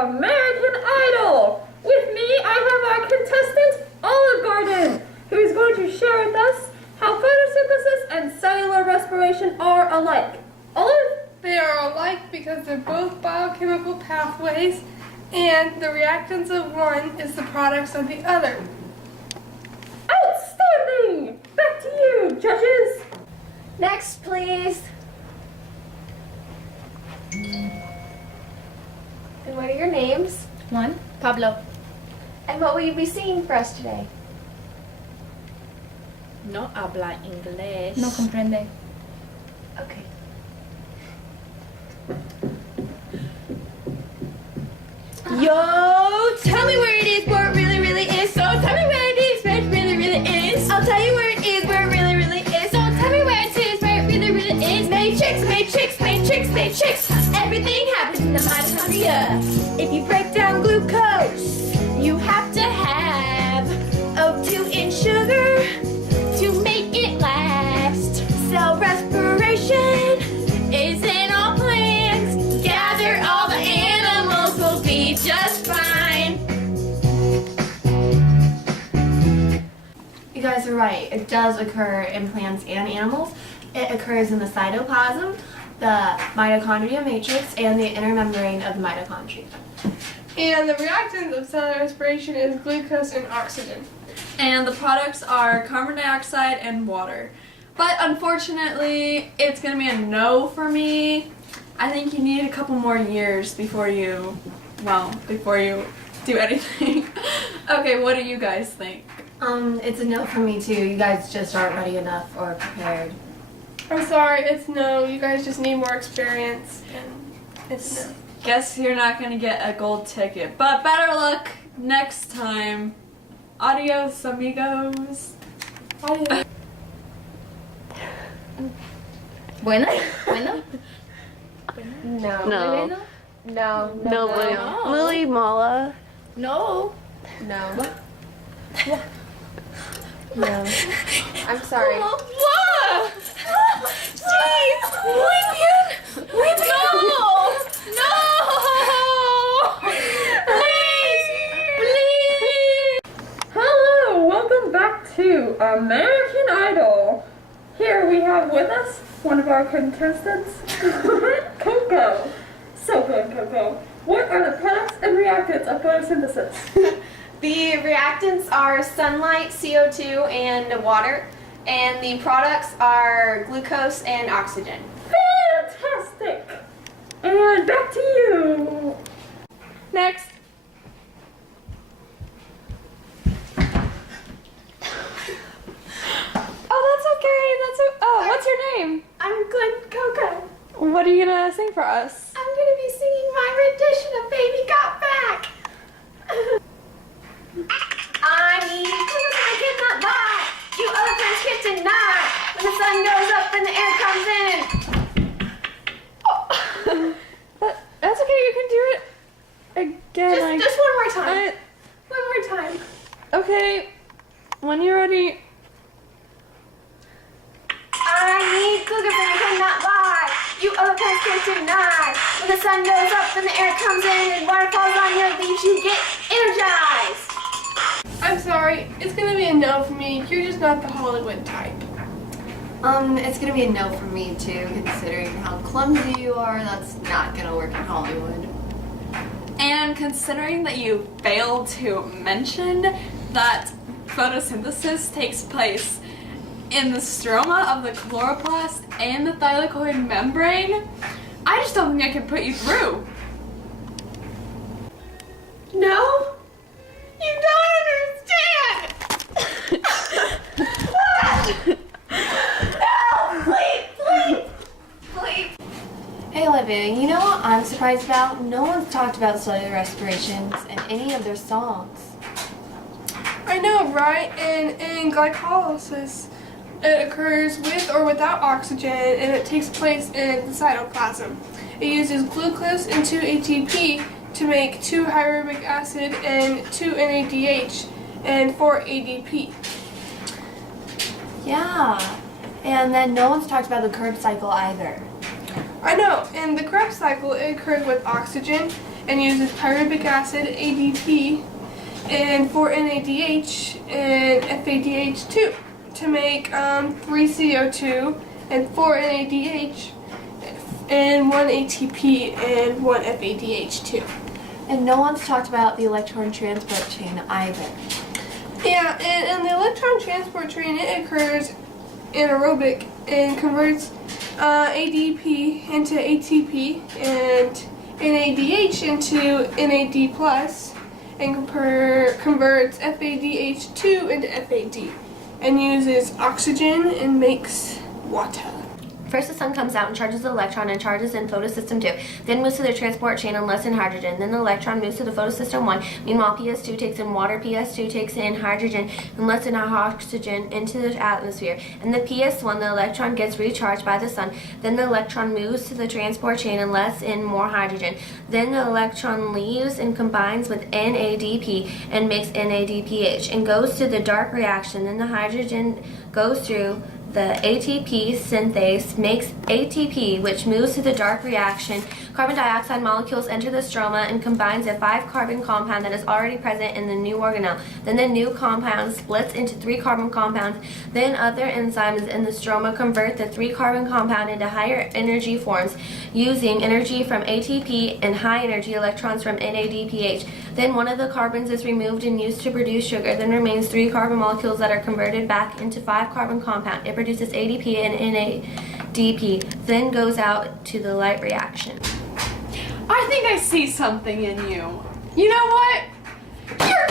American Idol. With me, I have our contestant, Olive Garden, who is going to share with us how photosynthesis and cellular respiration are alike. Olive? They are alike because they're both biochemical pathways, and the reactants of one is the products of the other. Outstanding! Back to you, judges. Next, please. And what are your names? Juan, Pablo. And what will you be singing for us today? No habla inglés. No comprende. Okay. Yo, tell me where it is, where it really, really is. So tell me where it is, where it really, really is. I'll tell you where it is, where it really, really is. So tell me where it is, where it really, really is. Matrix, matrix, matrix, matrix. Everything happens in the mitochondria. If you break down glucose, you have to have O2 in sugar to make it last. Cell respiration is in all plants. Gather all the animals, will be just fine. You guys are right. It does occur in plants and animals. It occurs in the cytoplasm, the mitochondria matrix, and the inner membrane of the mitochondria. And the reactant of cellular respiration is glucose and oxygen. And the products are carbon dioxide and water. But unfortunately, it's gonna be a no for me. I think you need a couple more years before you do anything. Okay, what do you guys think? It's a no for me too. You guys just aren't ready enough or prepared. I'm sorry, it's no. You guys just need more experience, and it's no. Guess you're not gonna get a gold ticket, but better luck next time. Adios, amigos. Adios. Bueno, bueno. No. Bueno. No. Lily Mala. No. No. No. I'm sorry. What? Jeez! Muy bien! No! Please! Hello, welcome back to American Idol. Here we have with us one of our contestants, Coco. So good, Coco. What are the products and reactants of photosynthesis? The reactants are sunlight, CO2, and water, and the products are glucose and oxygen. Fantastic! And back to you. Next. What's your name? I'm good, Coco. What are you gonna sing for us? I'm gonna be singing my rendition of Baby Got Back. I need glucose I cannot buy. You other friends can't deny. When the sun goes up and the air comes in. That's okay, you can do it again. Just one more time. One more time. Okay, when you're ready. I need glucose I cannot buy. You other friends can't deny. When the sun goes up and the air comes in and water falls on your leaves, you get energized. I'm sorry, it's gonna be a no for me. You're just not the Hollywood type. It's gonna be a no for me too, considering how clumsy you are. That's not gonna work in Hollywood. And considering that you failed to mention that photosynthesis takes place in the stroma of the chloroplast and the thylakoid membrane, I just don't think I can put you through. No? You don't understand! No! Please! Hey Olivia, you know what I'm surprised about? No one's talked about cellular respirations in any of their songs. I know, right? And in glycolysis, it occurs with or without oxygen, and it takes place in the cytoplasm. It uses glucose and 2-ATP to make 2-hydrobic acid and 2-NADH and 4-ADP. Yeah, and then no one's talked about the Krebs cycle either. I know, in the Krebs cycle, it occurs with oxygen, and uses pyruvic acid, ADP, and 4-NADH and FADH2 to make 3CO2 and 4-NADH and 1 ATP and 1 FADH2. And no one's talked about the electron transport chain either. Yeah, and in the electron transport chain, it occurs anaerobic and converts ADP into ATP and NADH into NAD+, and converts FADH2 into FAD, and uses oxygen and makes water. First, the sun comes out and charges the electron and charges in photosystem 2, then moves to the transport chain and lets in hydrogen. Then the electron moves to the photosystem 1. Meanwhile, PS2 takes in water, PS2 takes in hydrogen, and lets in oxygen into the atmosphere. In the PS1, the electron gets recharged by the sun. Then the electron moves to the transport chain and lets in more hydrogen. Then the electron leaves and combines with NADP and makes NADPH and goes to the dark reaction. Then the hydrogen goes through the ATP synthase, makes ATP, which moves to the dark reaction. Carbon dioxide molecules enter the stroma and combines a 5-carbon compound that is already present in the new organelle. Then the new compound splits into 3-carbon compounds. Then other enzymes in the stroma convert the 3-carbon compound into higher energy forms using energy from ATP and high energy electrons from NADPH. Then one of the carbons is removed and used to produce sugar. Then remains 3 carbon molecules that are converted back into 5-carbon compound. It produces ADP and NADP, then goes out to the light reaction. I think I see something in you. You know what? You're